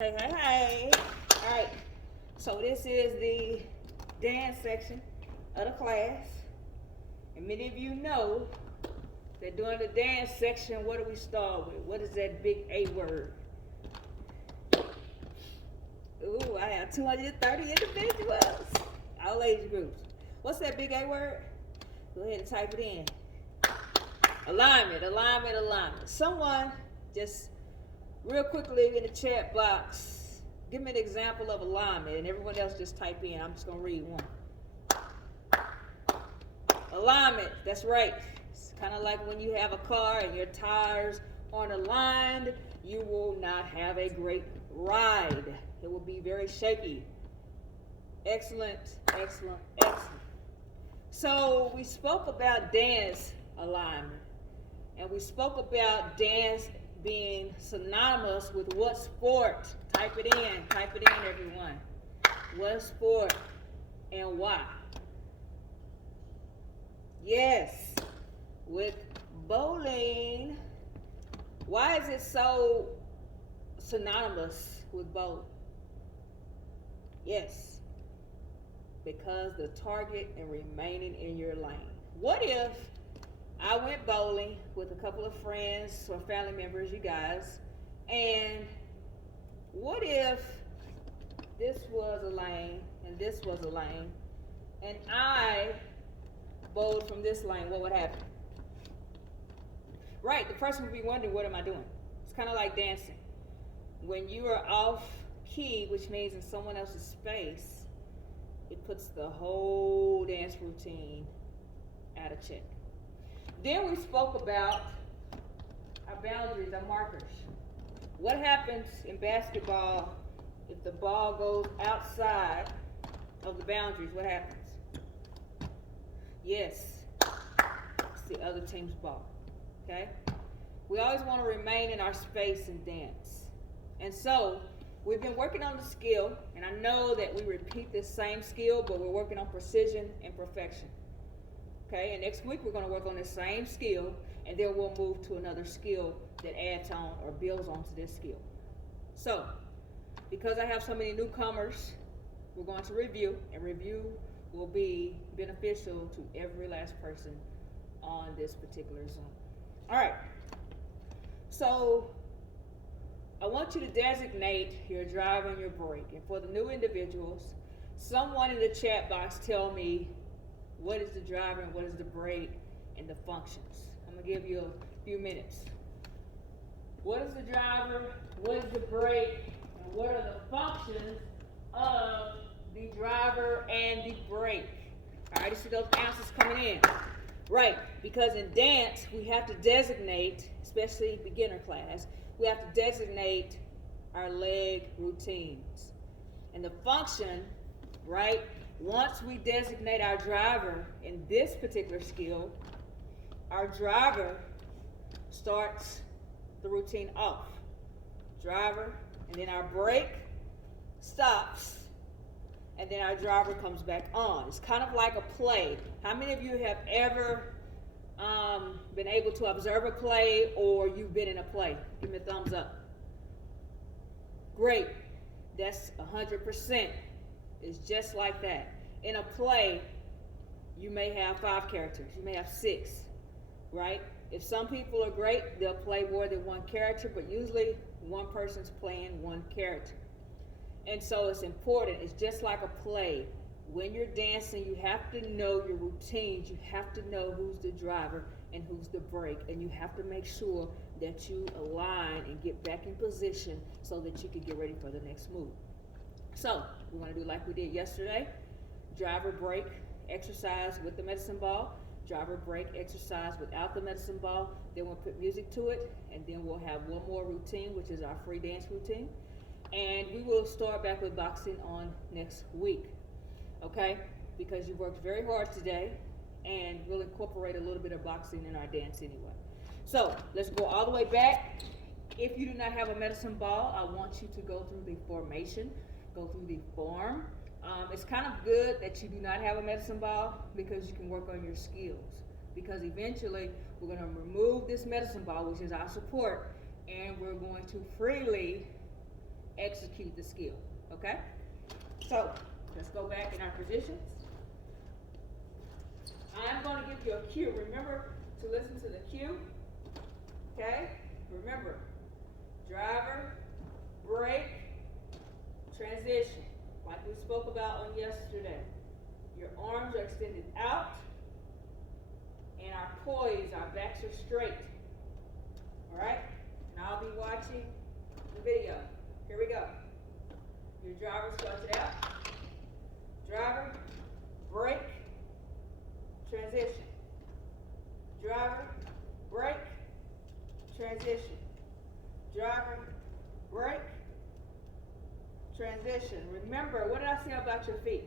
Hey, hey, hey. All right. So this is the dance section of the class. And many of you know that during the dance section, what do we start with? What is that big A word? Ooh, I have 230 individuals. All age groups. What's that big A word? Go ahead and type it in. Alignment, alignment, alignment. Someone just real quickly in the chat box, give me an example of alignment, and everyone else just type in. I'm just going to read one. Alignment, that's right. It's kind of like when you have a car and your tires aren't aligned, you will not have a great ride. It will be very shaky. Excellent, excellent, excellent. So we spoke about dance alignment, and we spoke about dance being synonymous with what sport? Type it in, everyone. What sport and why? Yes, with bowling. Why is it so synonymous with bowling? Yes, because the target and remaining in your lane. What if I went bowling with a couple of friends or family members, you guys, and what if this was a lane and this was a lane, and I bowled from this lane? What would happen? Right, the person would be wondering, what am I doing? It's kind of like dancing. When you are off key, which means in someone else's space, it puts the whole dance routine out of check. Then we spoke about our boundaries, our markers. What happens in basketball if the ball goes outside of the boundaries? What happens? Yes, it's the other team's ball. Okay? We always want to remain in our space and dance. And so, we've been working on the skill, and I know that we repeat the same skill, but we're working on precision and perfection. Okay, and next week we're going to work on the same skill, and then we'll move to another skill that adds on or builds onto this skill. So, because I have so many newcomers, we're going to review, and review will be beneficial to every last person on this particular Zoom. All right, so I want you to designate your driver and your brake. And for the new individuals, someone in the chat box tell me what is the driver and what is the brake and the functions. I'm going to give you a few minutes. What is the driver? What is the brake? And what are the functions of the driver and the brake? All right, you see those answers coming in. Right, because in dance, we have to designate, especially beginner class, we have to designate our leg routines. And the function, right, once we designate our driver in this particular skill, our driver starts the routine off. Driver, and then our brake stops, and then our driver comes back on. It's kind of like a play. How many of you have ever been able to observe a play, or you've been in a play? Give me a thumbs up. Great. That's 100%. It's just like that. In a play, you may have 5 characters. You may have 6, right? If some people are great, they'll play more than one character, but usually one person's playing one character. And so it's important. It's just like a play. When you're dancing, you have to know your routines. You have to know who's the driver and who's the brake. And you have to make sure that you align and get back in position so that you can get ready for the next move. So we're going to do like we did yesterday. Driver brake exercise with the medicine ball. Driver brake exercise without the medicine ball. Then we'll put music to it. And then we'll have one more routine, which is our free dance routine. And we will start back with boxing on next week. Okay? Because you worked very hard today, and we'll incorporate a little bit of boxing in our dance anyway. So let's go all the way back. If you do not have a medicine ball, I want you to go through the formation, go through the form. It's kind of good that you do not have a medicine ball because you can work on your skills. Because eventually we're going to remove this medicine ball, which is our support, and we're going to freely execute the skill, okay? So, let's go back in our positions. I'm going to give you a cue. Remember to listen to the cue, okay? Remember, driver, brake, transition, like we spoke about on yesterday. Your arms are extended out, and our poise, our backs are straight. All right? And I'll be watching the video. Here we go. Your driver starts it out. Driver, brake, transition. Driver, brake, transition. Driver, brake, transition. Remember, what did I say about your feet?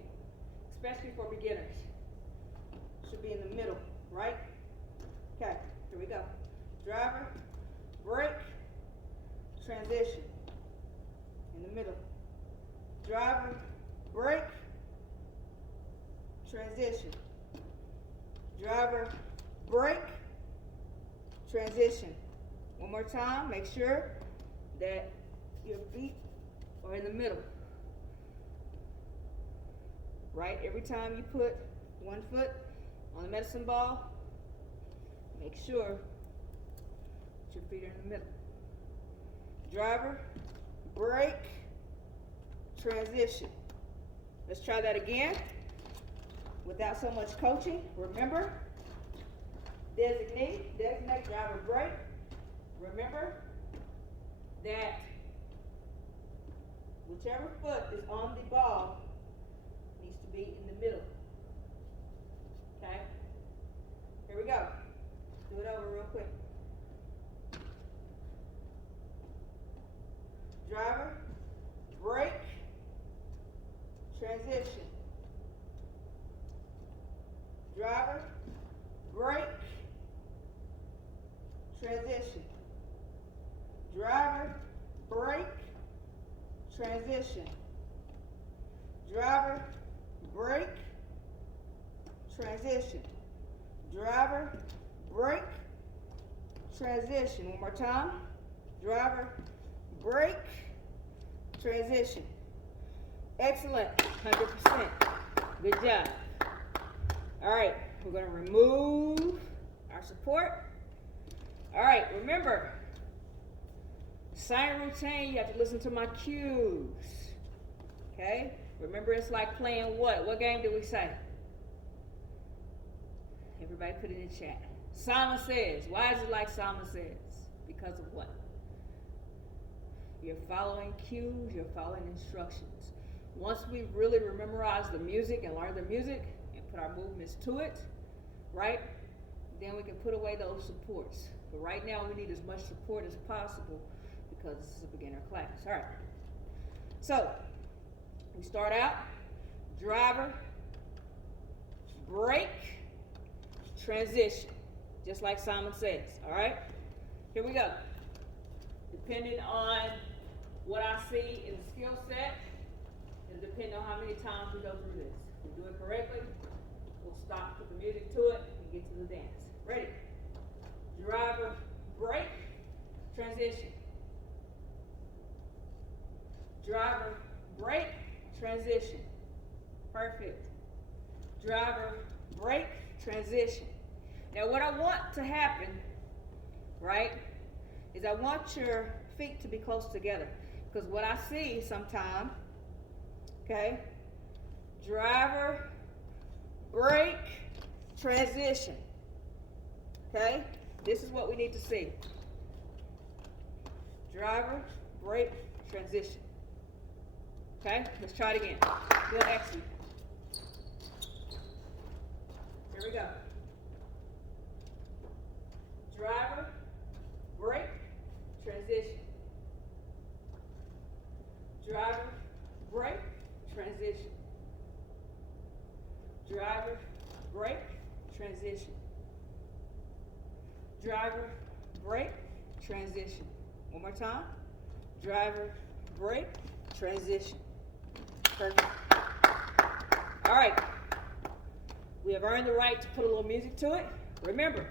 Especially for beginners. Should be in the middle, right? Okay, here we go. Driver, brake, transition. In the middle. Driver, brake, transition. Driver, brake, transition. One more time, make sure that your feet are in the middle. Right? Every time you put one foot on the medicine ball, make sure that your feet are in the middle. Driver, brake, transition. Let's try that again without so much coaching. Remember, designate driver, brake. Remember that whichever foot is on the ball needs to be in the middle. Okay? Here we go. Do it over real quick. Driver, brake, transition. Driver, brake, transition. Driver, brake, transition. Driver, brake, transition. Driver, brake, transition. One more time. Driver, brake, transition. Excellent. 100%. Good job. All right, we're going to remove our support. All right, remember, same routine, you have to listen to my cues. Okay? Remember, it's like playing what? What game did we say? Everybody put it in the chat. Simon Says. Why is it like Simon Says? Because of what? You're following cues, you're following instructions. Once we really memorize the music and learn the music and put our movements to it, right? Then we can put away those supports. But right now we need as much support as possible because this is a beginner class. All right. So we start out, driver, brake, transition, just like Simon Says. All right. Here we go. Depending on what I see in the skill set, it'll depend on how many times we go through this. If we do it correctly, we'll stop, put the music to it, and get to the dance. Ready? Driver, brake, transition. Driver, brake, transition. Perfect. Driver, brake, transition. Now what I want to happen, right, is I want your feet to be close together. Because what I see sometimes, okay, driver, brake, transition. Okay, this is what we need to see. Driver, brake, transition. Okay, let's try it again. Good, excellent. Here we go. Driver, brake, transition. Driver, brake, transition. Driver, brake, transition. Driver, brake, transition. One more time. Driver, brake, transition. Perfect. All right. We have earned the right to put a little music to it. Remember,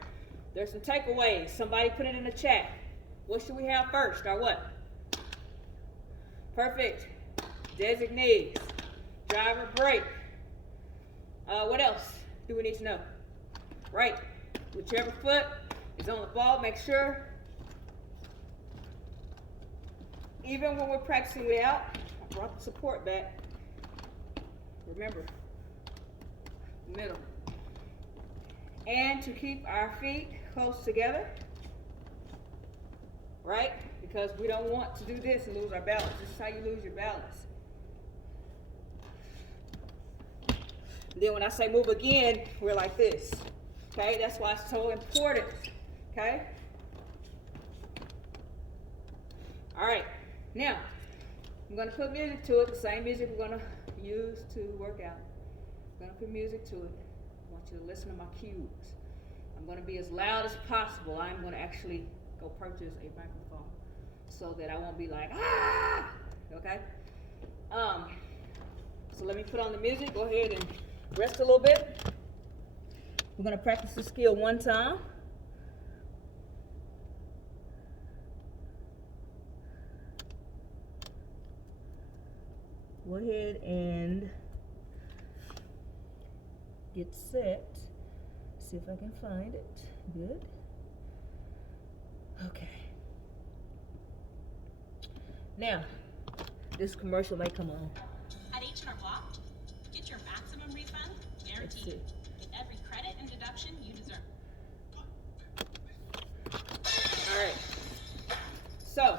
there's some takeaways. Somebody put it in the chat. What should we have first? Our what? Perfect. Designees. Driver, break. What else do we need to know? Right. Whichever foot is on the ball, make sure, even when we're practicing it out, I brought the support back. Remember, middle. And to keep our feet close together, right? Because we don't want to do this and lose our balance. This is how you lose your balance. Then when I say move again, we're like this. Okay, that's why it's so important. Okay? All right, now I'm gonna put music to it, the same music we're gonna use to work out. I'm gonna put music to it. I want you to listen to my cues. I'm gonna be as loud as possible. I'm gonna actually go purchase a microphone so that I won't be like, ah! Okay? So let me put on the music. Go ahead and rest a little bit. We're gonna practice the skill one time. Go ahead and get set. See if I can find it. Good. Okay. Now, this commercial may come on. At H&R Block, get your maximum refund guaranteed. Get every credit and deduction you deserve. All right. So,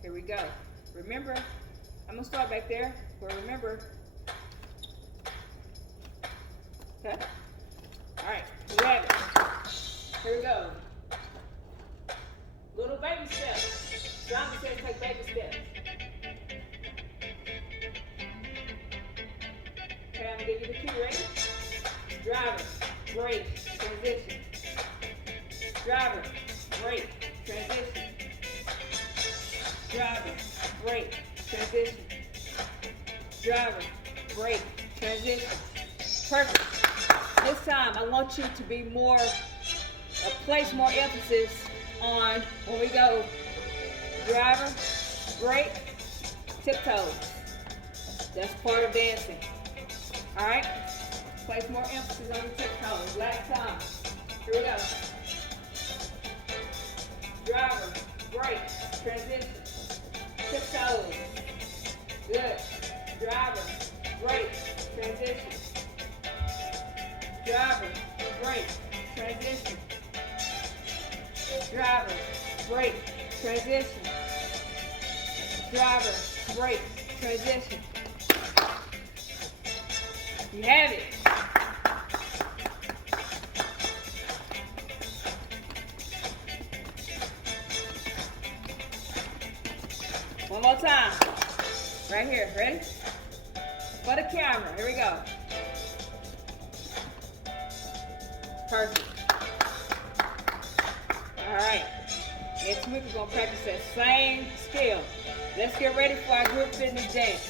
here we go. Remember, I'm gonna start back there. But remember, okay. All right. You have it. Here we go. Little baby steps. Johnny says take baby steps. Okay, I'm gonna give you the cue. Ready? Driver, brake, transition. Driver, brake, transition. Driver, brake, transition. Driver, brake, transition. Perfect. This time I want you to be more, place more emphasis on when we go driver, brake, tiptoes. That's part of dancing. All right? Place more emphasis on your tiptoes. Last time. Here we go. Driver, brake, transition. Tiptoes. Good. Driver, brake, transition. Driver, brake, transition. Driver, brake, transition. Driver, brake, transition. You have it. One more time. Right here. Ready? For the camera. Here we go. Perfect. All right. Next week we're going to practice that same skill. Let's get ready for our group fitness dance.